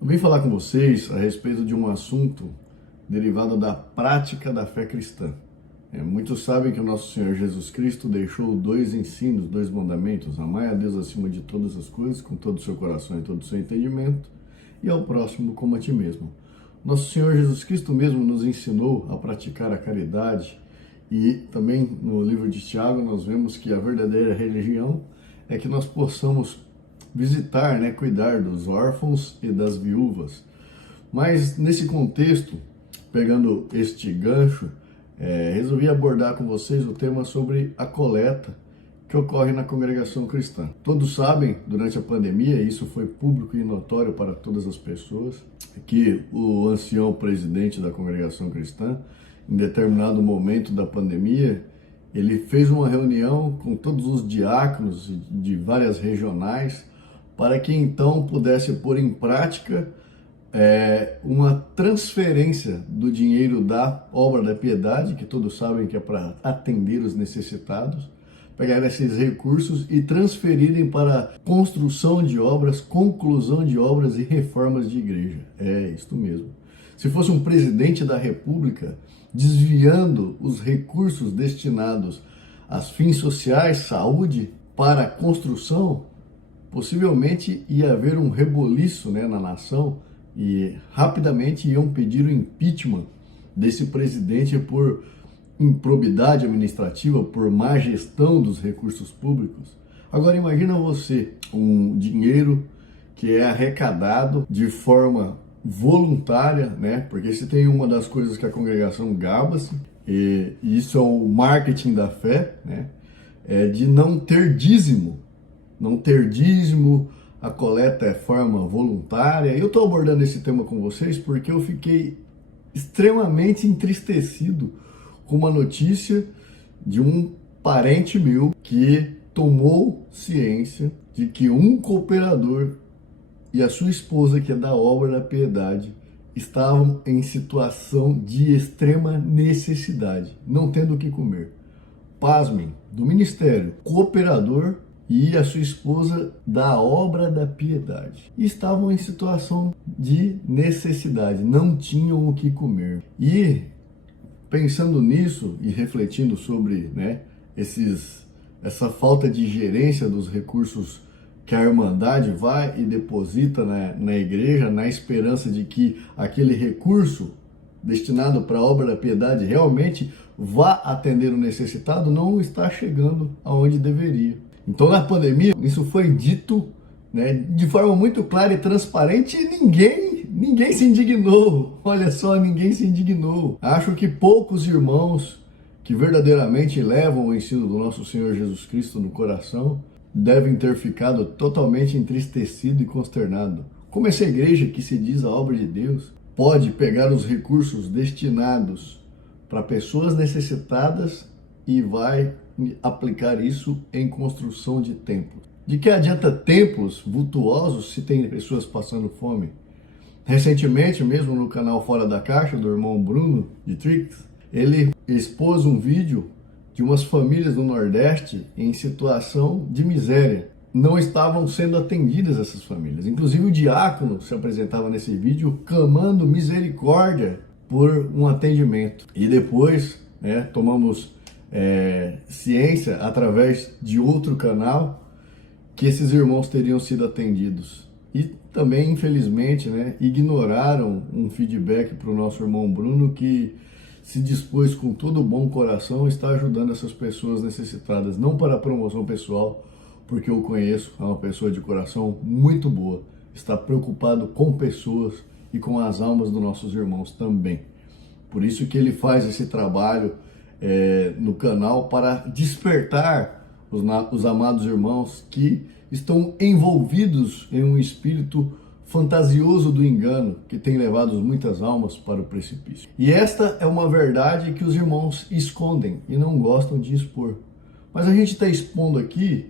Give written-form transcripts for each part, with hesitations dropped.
Eu vim falar com vocês a respeito de um assunto derivado da prática da fé cristã. Muitos sabem que o nosso Senhor Jesus Cristo deixou 2 ensinos, 2 mandamentos: amai a Deus acima de todas as coisas, com todo o seu coração e todo o seu entendimento, e ao próximo como a ti mesmo. Nosso Senhor Jesus Cristo mesmo nos ensinou a praticar a caridade, e também no livro de Tiago nós vemos que a verdadeira religião é que nós possamos visitar, cuidar dos órfãos e das viúvas. Mas nesse contexto, pegando este gancho, resolvi abordar com vocês o tema sobre a coleta que ocorre na congregação cristã. Todos sabem, durante a pandemia, isso foi público e notório para todas as pessoas, que o ancião presidente da congregação cristã, em determinado momento da pandemia, ele fez uma reunião com todos os diáconos de várias regionais, para que então pudesse pôr em prática uma transferência do dinheiro da obra da piedade, que todos sabem que é para atender os necessitados, pegar esses recursos e transferirem para construção de obras, conclusão de obras e reformas de igreja. É isso mesmo. Se fosse um presidente da República desviando os recursos destinados a fins sociais, saúde, para a construção, possivelmente ia haver um reboliço na nação e rapidamente iam pedir o impeachment desse presidente por improbidade administrativa, por má gestão dos recursos públicos. Agora imagina você, um dinheiro que é arrecadado de forma voluntária, porque se tem uma das coisas que a congregação gaba-se, e isso é o marketing da fé, é de não ter dízimo. Não ter dízimo, a coleta é forma voluntária. Eu estou abordando esse tema com vocês porque eu fiquei extremamente entristecido com uma notícia de um parente meu que tomou ciência de que um cooperador e a sua esposa, que é da obra da piedade, estavam em situação de extrema necessidade, não tendo o que comer. Pasmem, do ministério, cooperador e a sua esposa da obra da piedade estavam em situação de necessidade, não tinham o que comer. E pensando nisso e refletindo sobre essa falta de gerência dos recursos que a Irmandade vai e deposita na igreja, na esperança de que aquele recurso destinado para a obra da piedade realmente vá atender o necessitado, não está chegando aonde deveria. Então, na pandemia, isso foi dito de forma muito clara e transparente e ninguém se indignou. Olha só, ninguém se indignou. Acho que poucos irmãos que verdadeiramente levam o ensino do nosso Senhor Jesus Cristo no coração devem ter ficado totalmente entristecido e consternado. Como essa igreja, que se diz a obra de Deus, pode pegar os recursos destinados para pessoas necessitadas e vai aplicar isso em construção de templos? De que adianta templos vultuosos se tem pessoas passando fome? Recentemente, mesmo no canal Fora da Caixa, do irmão Bruno de Trix, ele expôs um vídeo de umas famílias do Nordeste em situação de miséria. Não estavam sendo atendidas essas famílias. Inclusive o diácono se apresentava nesse vídeo clamando misericórdia por um atendimento. E depois tomamos ciência, através de outro canal, que esses irmãos teriam sido atendidos. E também, infelizmente, ignoraram um feedback para o nosso irmão Bruno, que se dispôs com todo o bom coração a estar ajudando essas pessoas necessitadas, não para promoção pessoal, porque eu conheço, é uma pessoa de coração muito boa, está preocupado com pessoas e com as almas dos nossos irmãos também. Por isso que ele faz esse trabalho no canal para despertar os amados irmãos que estão envolvidos em um espírito fantasioso do engano que tem levado muitas almas para o precipício. E esta é uma verdade que os irmãos escondem e não gostam de expor. Mas a gente está expondo aqui,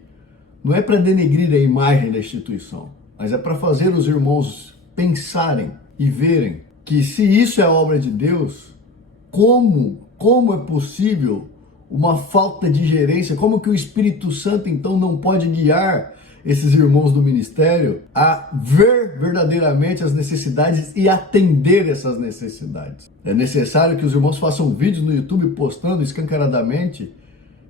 não é para denegrir a imagem da instituição, mas é para fazer os irmãos pensarem e verem que se isso é obra de Deus, como é possível uma falta de gerência? Como que o Espírito Santo então não pode guiar esses irmãos do ministério a ver verdadeiramente as necessidades e atender essas necessidades. É necessário que os irmãos façam vídeos no YouTube postando escancaradamente,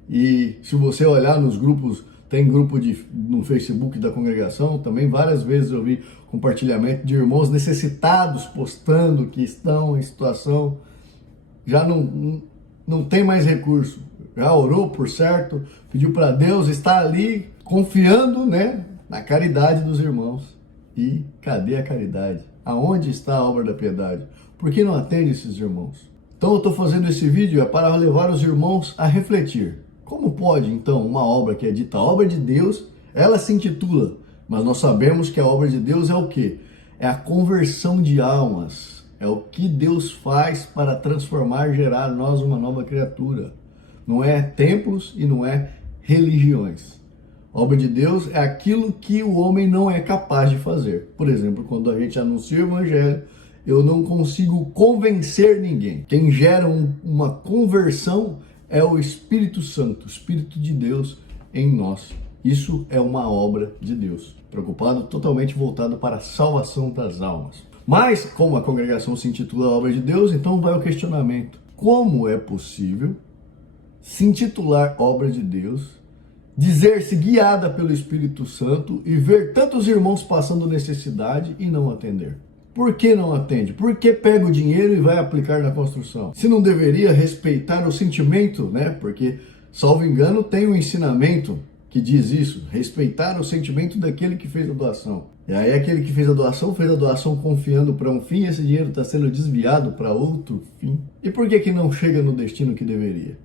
e se você olhar nos grupos, tem grupo no Facebook da congregação, também várias vezes eu vi compartilhamento de irmãos necessitados postando que estão em situação, já não tem mais recurso, já orou por certo, pediu para Deus, está ali confiando, né, na caridade dos irmãos. E cadê a caridade? Aonde está a obra da piedade? Por que não atende esses irmãos? Então eu estou fazendo esse vídeo para levar os irmãos a refletir. Como pode, então, uma obra que é dita obra de Deus, ela se intitula, mas nós sabemos que a obra de Deus é o quê? É a conversão de almas. É o que Deus faz para transformar, gerar nós uma nova criatura. Não é templos e não é religiões. A obra de Deus é aquilo que o homem não é capaz de fazer. Por exemplo, quando a gente anuncia o evangelho, eu não consigo convencer ninguém. Quem gera uma conversão é o Espírito Santo, o Espírito de Deus em nós. Isso é uma obra de Deus, preocupado, totalmente voltado para a salvação das almas. Mas, como a congregação se intitula Obra de Deus, então vai o questionamento. Como é possível se intitular Obra de Deus, dizer-se guiada pelo Espírito Santo e ver tantos irmãos passando necessidade e não atender? Por que não atende? Por que pega o dinheiro e vai aplicar na construção? Se não deveria respeitar o sentimento, né? Porque, salvo engano, tem um ensinamento que diz isso, respeitar o sentimento daquele que fez a doação. E aí aquele que fez a doação confiando para um fim, esse dinheiro está sendo desviado para outro fim. E por que não chega no destino que deveria?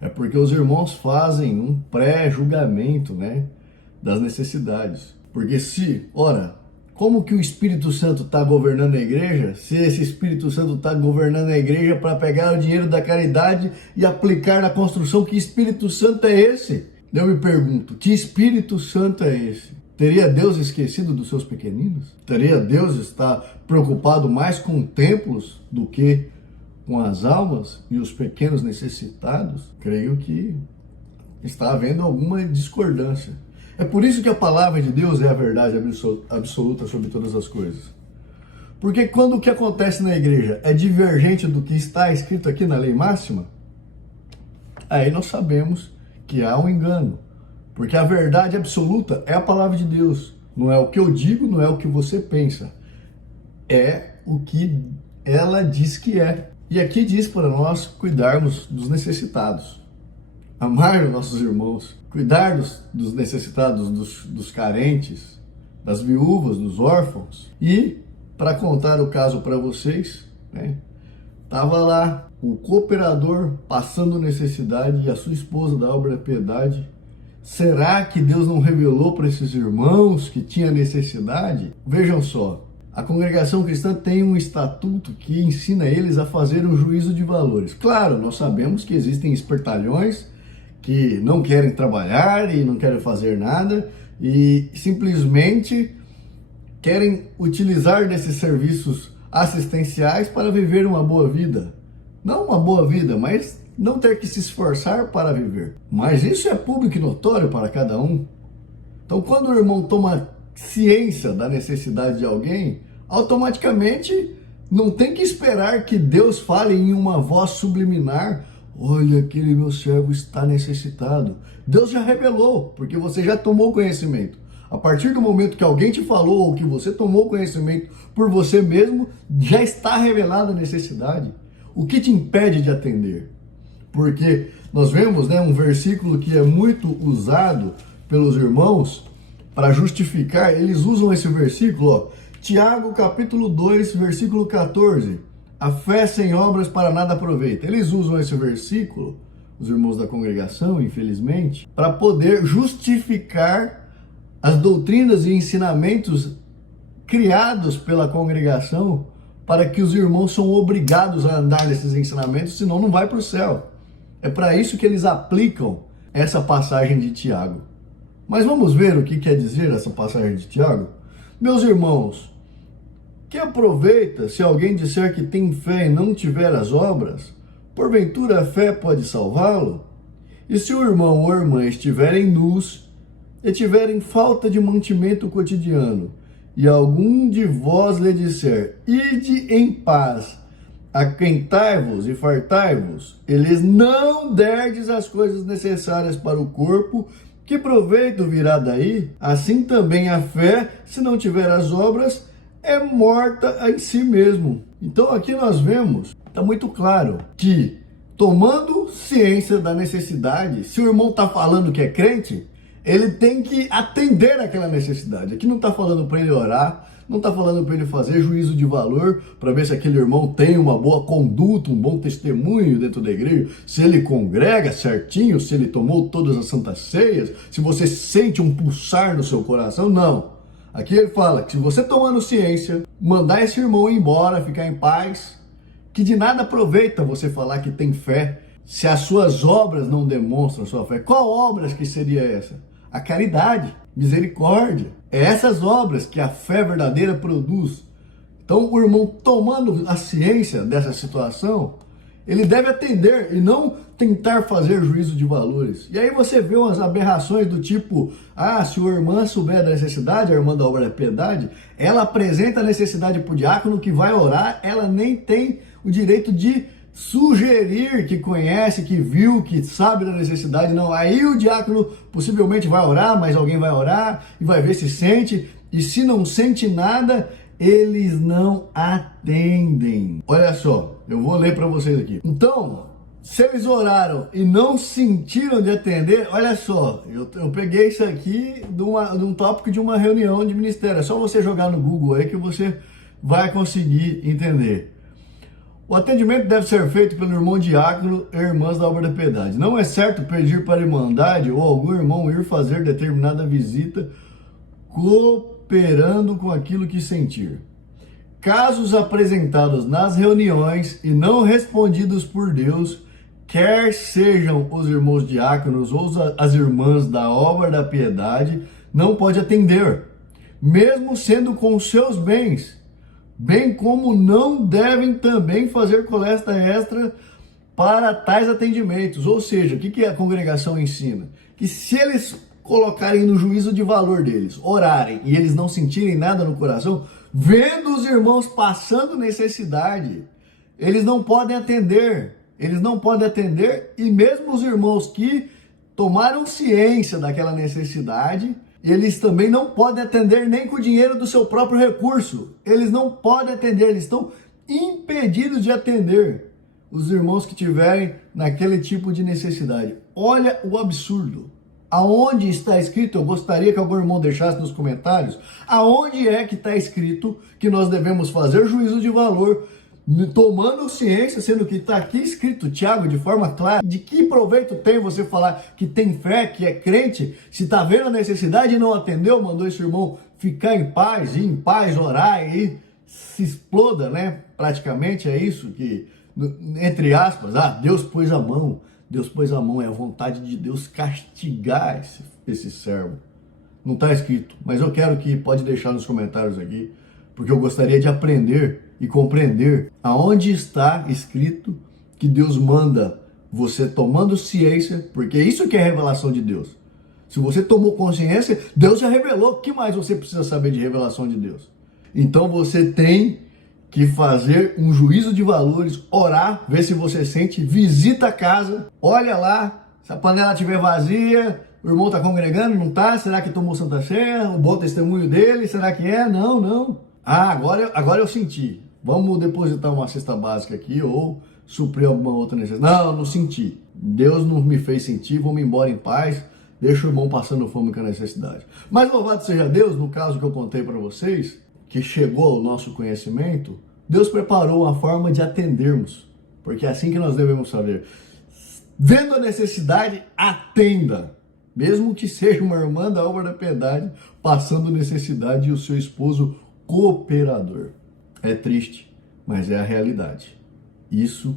É porque os irmãos fazem um pré-julgamento, né, das necessidades. Porque como que o Espírito Santo está governando a igreja, se esse Espírito Santo está governando a igreja para pegar o dinheiro da caridade e aplicar na construção? Que Espírito Santo é esse? Eu me pergunto, que Espírito Santo é esse? Teria Deus esquecido dos seus pequeninos? Teria Deus estar preocupado mais com templos do que com as almas e os pequenos necessitados? Creio que está havendo alguma discordância. É por isso que a palavra de Deus é a verdade absoluta sobre todas as coisas. Porque quando o que acontece na igreja é divergente do que está escrito aqui na lei máxima, aí nós sabemos que há um engano. Porque a verdade absoluta é a palavra de Deus. Não é o que eu digo, não é o que você pensa. É o que ela diz que é. E aqui diz para nós cuidarmos dos necessitados. Amar os nossos irmãos. Cuidar dos necessitados, dos carentes, das viúvas, dos órfãos. E, para contar o caso para vocês, né, estava lá o cooperador passando necessidade e a sua esposa da obra da piedade. Será que Deus não revelou para esses irmãos que tinha necessidade? Vejam só, a congregação cristã tem um estatuto que ensina eles a fazer um juízo de valores. Claro, nós sabemos que existem espertalhões que não querem trabalhar e não querem fazer nada e simplesmente querem utilizar desses serviços assistenciais para viver uma boa vida. Não uma boa vida, mas não ter que se esforçar para viver. Mas isso é público e notório para cada um. Então, quando o irmão toma ciência da necessidade de alguém, automaticamente não tem que esperar que Deus fale em uma voz subliminar: olha, aquele meu servo está necessitado. Deus já revelou, porque você já tomou conhecimento. A partir do momento que alguém te falou ou que você tomou conhecimento por você mesmo, já está revelada a necessidade. O que te impede de atender? Porque nós vemos, né, um versículo que é muito usado pelos irmãos para justificar. Eles usam esse versículo, ó, Tiago capítulo 2, versículo 14. A fé sem obras para nada aproveita. Eles usam esse versículo, os irmãos da congregação, infelizmente, para poder justificar as doutrinas e ensinamentos criados pela congregação, para que os irmãos são obrigados a andar nesses ensinamentos, senão não vai para o céu. É para isso que eles aplicam essa passagem de Tiago. Mas vamos ver o que quer dizer essa passagem de Tiago? Meus irmãos, que aproveita se alguém disser que tem fé e não tiver as obras? Porventura a fé pode salvá-lo? E se o irmão ou a irmã estiverem nus e tiverem falta de mantimento cotidiano, e algum de vós lhe disser, ide em paz, aquentai-vos e fartai-vos, eles não derdes as coisas necessárias para o corpo, que proveito virá daí? Assim também a fé, se não tiver as obras, é morta em si mesmo. Então aqui nós vemos, está muito claro, que tomando ciência da necessidade, se o irmão está falando que é crente, ele tem que atender aquela necessidade. Aqui não está falando para ele orar, não está falando para ele fazer juízo de valor, para ver se aquele irmão tem uma boa conduta, um bom testemunho dentro da igreja, se ele congrega certinho, se ele tomou todas as santas ceias, se você sente um pulsar no seu coração. Não. Aqui ele fala que se você tomando ciência, mandar esse irmão embora, ficar em paz, que de nada aproveita você falar que tem fé, se as suas obras não demonstram sua fé. Qual obras que seria essa? A caridade, misericórdia. É essas obras que a fé verdadeira produz. Então o irmão tomando a ciência dessa situação, ele deve atender e não tentar fazer juízo de valores. E aí você vê umas aberrações do tipo, se a irmã souber da necessidade, a irmã da obra da piedade, ela apresenta a necessidade para o diácono que vai orar, ela nem tem o direito de sugerir que conhece, que viu, que sabe da necessidade. Não, aí o diácono possivelmente vai orar, mas alguém vai orar e vai ver se sente, e se não sente nada, eles não atendem. Olha só, eu vou ler para vocês aqui. Então, se eles oraram e não sentiram de atender, olha só, eu peguei isso aqui de um tópico de uma reunião de ministério. É só você jogar no Google aí que você vai conseguir entender. O atendimento deve ser feito pelo irmão diácono e irmãs da obra da piedade. Não é certo pedir para a irmandade ou algum irmão ir fazer determinada visita, cooperando com aquilo que sentir. Casos apresentados nas reuniões e não respondidos por Deus, quer sejam os irmãos diáconos ou as irmãs da obra da piedade, não pode atender, mesmo sendo com seus bens, bem como não devem também fazer coleta extra para tais atendimentos. Ou seja, o que a congregação ensina? Que se eles colocarem no juízo de valor deles, orarem e eles não sentirem nada no coração, vendo os irmãos passando necessidade, eles não podem atender. Eles não podem atender, e mesmo os irmãos que tomaram ciência daquela necessidade, eles também não podem atender nem com o dinheiro do seu próprio recurso. Eles não podem atender, eles estão impedidos de atender os irmãos que tiverem naquele tipo de necessidade. Olha o absurdo. Aonde está escrito, eu gostaria que algum irmão deixasse nos comentários, aonde é que está escrito que nós devemos fazer juízo de valor, tomando ciência, sendo que está aqui escrito, Tiago, de forma clara, de que proveito tem você falar que tem fé, que é crente, se está vendo a necessidade e não atendeu, mandou esse irmão ficar em paz, ir em paz, orar e se exploda, né? Praticamente é isso que, entre aspas, Deus pôs a mão. Deus pôs a mão, é a vontade de Deus castigar esse servo. Não está escrito, mas eu quero que pode deixar nos comentários aqui, porque eu gostaria de aprender e compreender aonde está escrito que Deus manda você tomando ciência, porque isso que é a revelação de Deus. Se você tomou consciência, Deus já revelou. O que mais você precisa saber de revelação de Deus? Então você tem que fazer um juízo de valores, orar, ver se você sente, visita a casa, olha lá, se a panela estiver vazia, o irmão está congregando, não está? Será que tomou Santa Ceia? O bom testemunho dele? Será que é? Não. Agora eu senti. Vamos depositar uma cesta básica aqui ou suprir alguma outra necessidade. Não senti. Deus não me fez sentir, vamos embora em paz, deixa o irmão passando fome com a necessidade. Mas louvado seja Deus, no caso que eu contei para vocês, que chegou ao nosso conhecimento, Deus preparou uma forma de atendermos, porque é assim que nós devemos fazer. Vendo a necessidade, atenda, mesmo que seja uma irmã da obra da piedade, passando necessidade e o seu esposo cooperador. É triste, mas é a realidade. Isso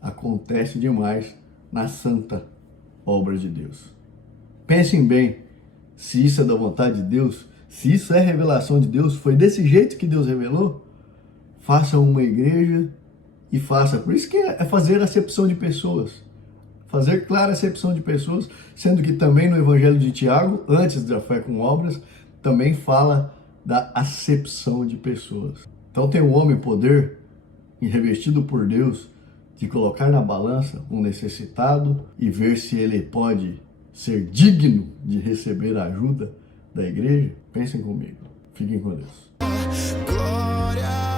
acontece demais na santa obra de Deus. Pensem bem, se isso é da vontade de Deus, se isso é revelação de Deus, foi desse jeito que Deus revelou, faça uma igreja e faça. Por isso que é fazer acepção de pessoas. fazer clara acepção de pessoas, sendo que também no Evangelho de Tiago, antes da fé com obras, também fala da acepção de pessoas. Então tem o homem poder, revestido por Deus, de colocar na balança um necessitado e ver se ele pode ser digno de receber a ajuda da igreja? Pensem comigo. Fiquem com Deus. Glória.